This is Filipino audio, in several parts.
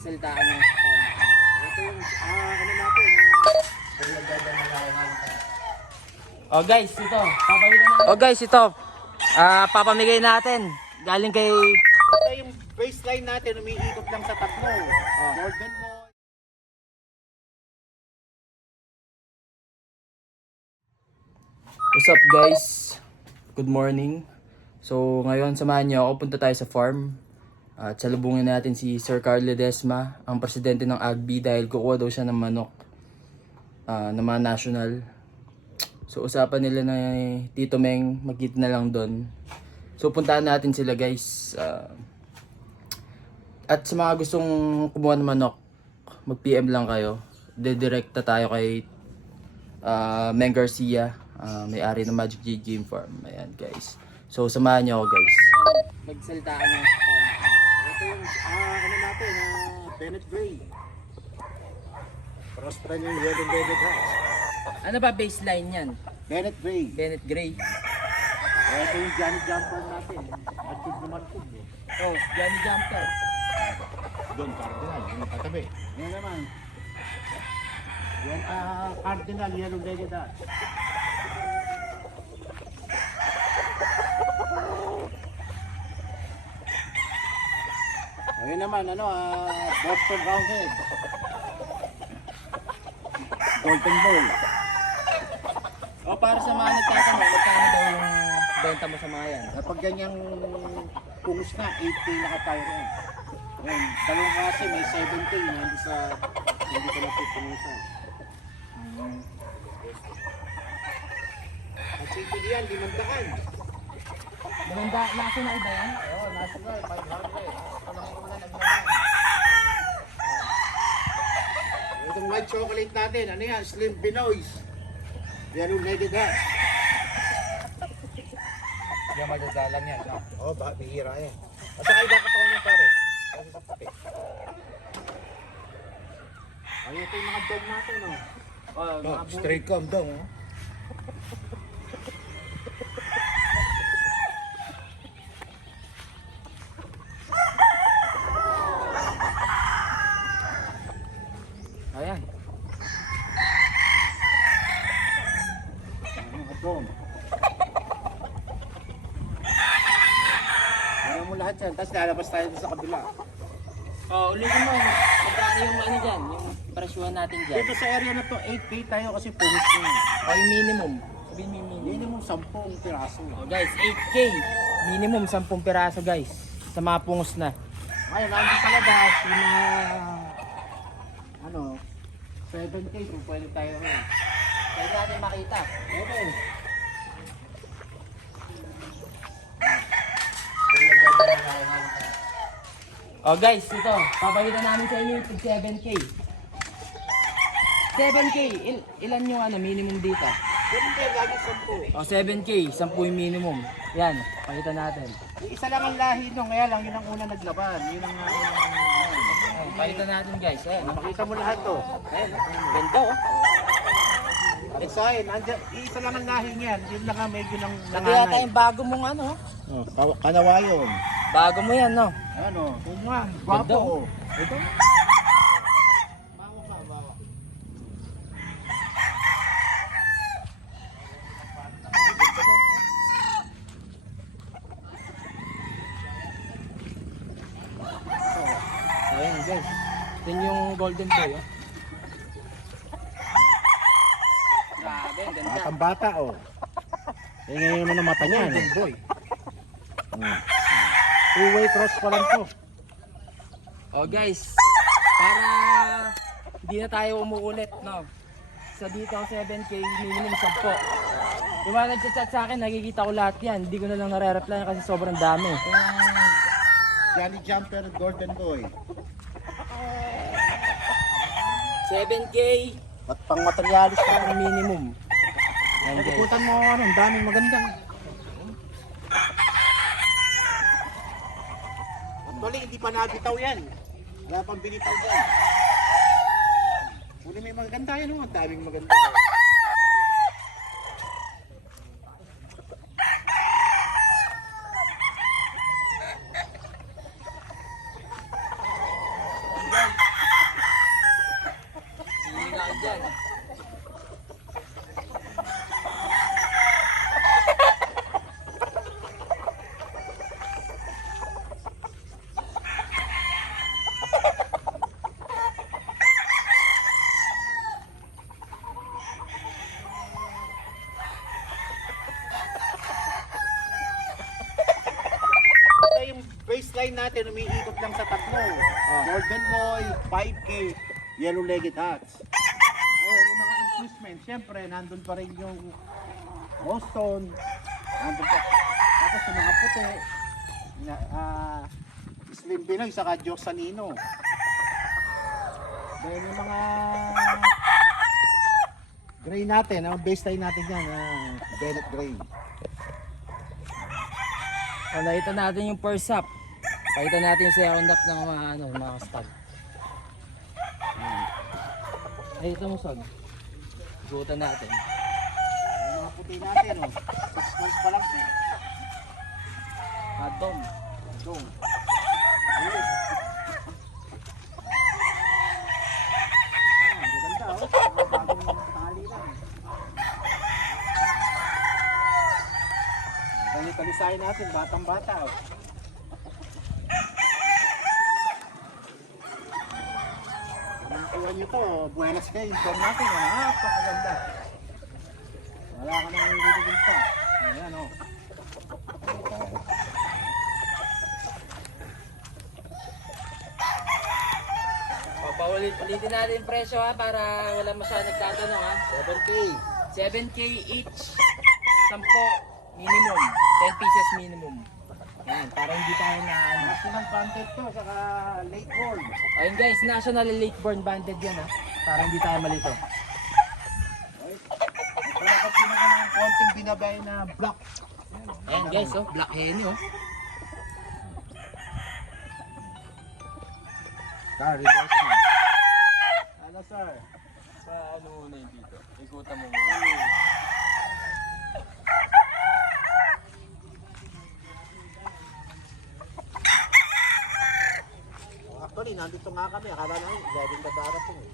Magsalita ka ng Ito yung, ano natin, Oh guys, ito. Oh guys, ito. Papamigay natin. Galing kay... ito yung baseline natin, umiikot lang sa tatlo. Golden Boy. What's up guys? Good morning. So ngayon samahan niyo ako, punta tayo sa farm. At salubungin natin si Sir Carl Ledesma, ang presidente ng AGBI, dahil kukuha daw siya ng manok ng mga national. So usapan nila na Tito Meng, magkita na lang doon. So puntahan natin sila guys. At sa mga gustong kumuha ng manok, mag-PM lang kayo. Dedirekta tayo kay Meng Garcia, may-ari ng Magic J Game Farm. Ayan guys. So samahan niyo ako guys. Magsalita ka ng Ito yung, ano natin, Bennett Gray. Cross-train yung yellow Bennett Hatch. Ano ba baseline yan? Bennett Gray. Bennett Gray. Ito yung Johnny Jumper natin. Matid na matid. Oh, Johnny Jumper. Doon, Cardinal, yung katabi. Yan naman. Yan, Cardinal, yellow Bennett Hatch. Ayun naman, Boston Roundhead. Golden Boy. O para sa mga nagtatanong, magkano daw yung benta mo sa mga yan? Kapag ganyang pungus na, 8K nakatayo yan. Ayun, dalawang kasi may 7K, hindi ko napupungusan. At sige yan, limandaan. Maganda, national ba yan? Oo, national, 500. Itong white chocolate natin, ano yan? Slim Binoys. Yan yung naked hat. Yan madadalang yan. No? Oo, bihira yan. At saka iba katawan yung pare. Kasi sa puti. Ay, ito yung mga dog natin, oh. Oh, straight come dong. Oh. Ayan. Mga dog. Meron mo lahat yan. Tapos lalabas tayo sa kabila. Oh, ulitin mo. Magkano yung ano dyan? Yung presyuhan natin dyan? Dito sa area na to, 8K tayo kasi pumis na yun. O yung minimum. Sabihin mo yung minimum. Minimum 10 piraso. Oh, guys, 8K. Minimum 10 piraso guys. Sa mga pungos na. Ngayon, nandun sa labas, yung mga, 7K kung pwede tayo ngayon. Pwede natin makita. Okay. Oh guys, ito. Papakita namin sa inyo yung 7K. 7K. Ilan yung minimum dito? Hindi, lagi 10. Oh, 7K. 10 yung minimum. Yan. Pakita natin. Yung isa lang ang lahi nung, kaya lang yun ang una naglaban. Yun ang Oh, pakita natin guys. Ayan. makita mo lahat to. Ayan. Ganda oh. At sa akin, isa lang ang lahi niyan. Yun lang ang medyo nang Ito yata yung bago mong ano. Kanawayon. Bago mo yan, no? Ano, kung nga, Ganda, gwapo. oh. Ito. Ayan guys. Ito yung golden boy, oh. Grabe, ang ganda. Batang bata, oh. Tingnan mo ng mata niya. Golden boy. Two-way cross pa lang to. Oh guys, para hindi na tayo umuulit, no? Sa dito 7K, minimum 10. Yung mga nag-chat sa akin, nakikita ko lahat yan. Hindi ko na lang nare-reply kasi sobrang dami. Johnny Jumper, Golden Boy. 7K, At pang materialis pa. ang minimum. Yan guys. Ikutan mo, ang daming magandang. Actually, hindi pa nabitaw yan. Wala pang binitaw dyan. Uli may maganda yan, ang daming maganda. grain natin, umiikot lang sa tatlo. Golden Boy, 5K, Yellow-Legged Hats. Ayun, yung mga infusement, syempre, nandun pa rin yung Boston. Nandun pa. Tapos yung mga puti, Slim Pinoy, saka Diyos Sanino. Dahil yung mga gray natin, ang base tayo natin yan, Bennett Gray. O, nakita natin yung first up. Nakita natin yung second up ng mga stag. Nakita mo, Son. Igutan natin. Yung mga puti natin, 6 months pa lang. Atom. Dong. Ganda, bagong tali lang. Tali-talisahin natin, batang-bata. Iwan nyo to, buenas kayo, inform natin, napakaganda. Wala ka nang ililigin pa. Ayan, Paulit-ulitin natin yung presyo ha, para wala masyadong nagtatanong ha. 7K. 7K each. 10 minimum. 10 pieces minimum. Ayan, para hindi tayo na ano. National banded to, saka late gold. Ayun guys, national late born banded yan ha. Para hindi tayo malito. Wala kasi naman ng konting binabay na black. Ayan guys, oh, black henny oh. Reverse na. Ano sir? Sa ano muna yung dito? Ikutan mo muna. Actually, nandito nga kami. Akala namin, galing na darating eh.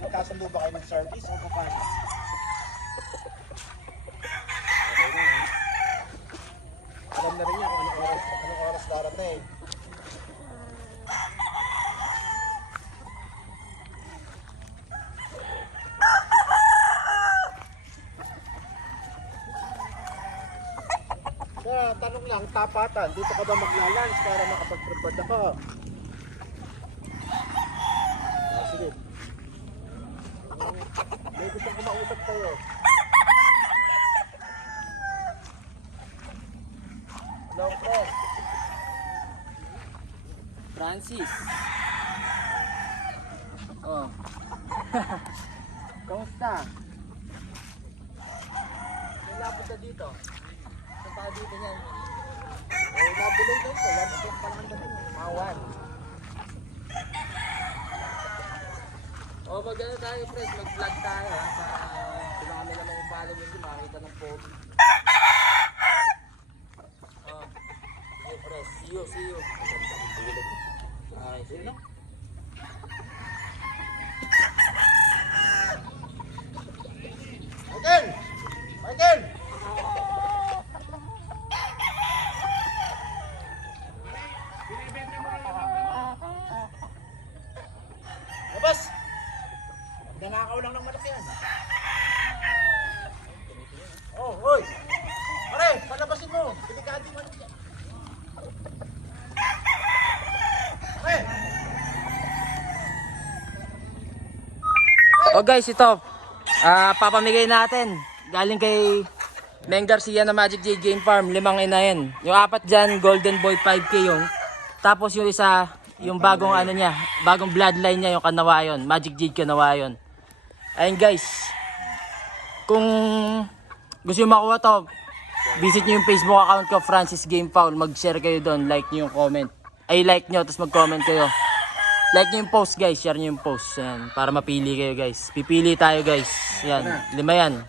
Nagkasundo ba kayo ng service o paano? Okay na eh. Alam na rin niya kung anong oras darating. Tanong lang, tapatan, dito ka ba maglalans para makapag-prepare ako? Sige. May gusto ko mausap kayo. Hello, friend. Francis. Oh. Kamusta? May lapot na dito. Saan pa dito niyan? Nabuloy daw ito. 1 o'clock pa lang natin. Mawan. O mag-ano tayo, Fred, mag-vlog tayo ha. Kung kami naman yung follow mo din, makakita ng post. Oh. Sige, Fred. See you. Ay, sige na. Michael! Labas! Nanakaw lang ng malaki yan. Oh, hoy! Pare, palabasin mo! Delikado yung malaki yan. Pare! Oh guys, ito. Papamigay natin. Galing kay Meng Garcia na Magic Jade Game Farm. 5 inahin. Yung 4 dyan, Golden Boy 5K yun. Tapos yung isa, yung bagong ano niya, bagong bloodline niya, yung Kanawayon. Magic Jade Kanawayon. Ayun guys. Kung gusto nyo makuha to, visit nyo yung Facebook account ko, Francis Game Foul. Mag-share kayo doon, like nyo yung comment. Ay, like nyo, tapos mag-comment kayo. Like nyo yung post guys, share nyo yung post. Yan, para mapili kayo guys. Pipili tayo guys. Yan, 5 yan.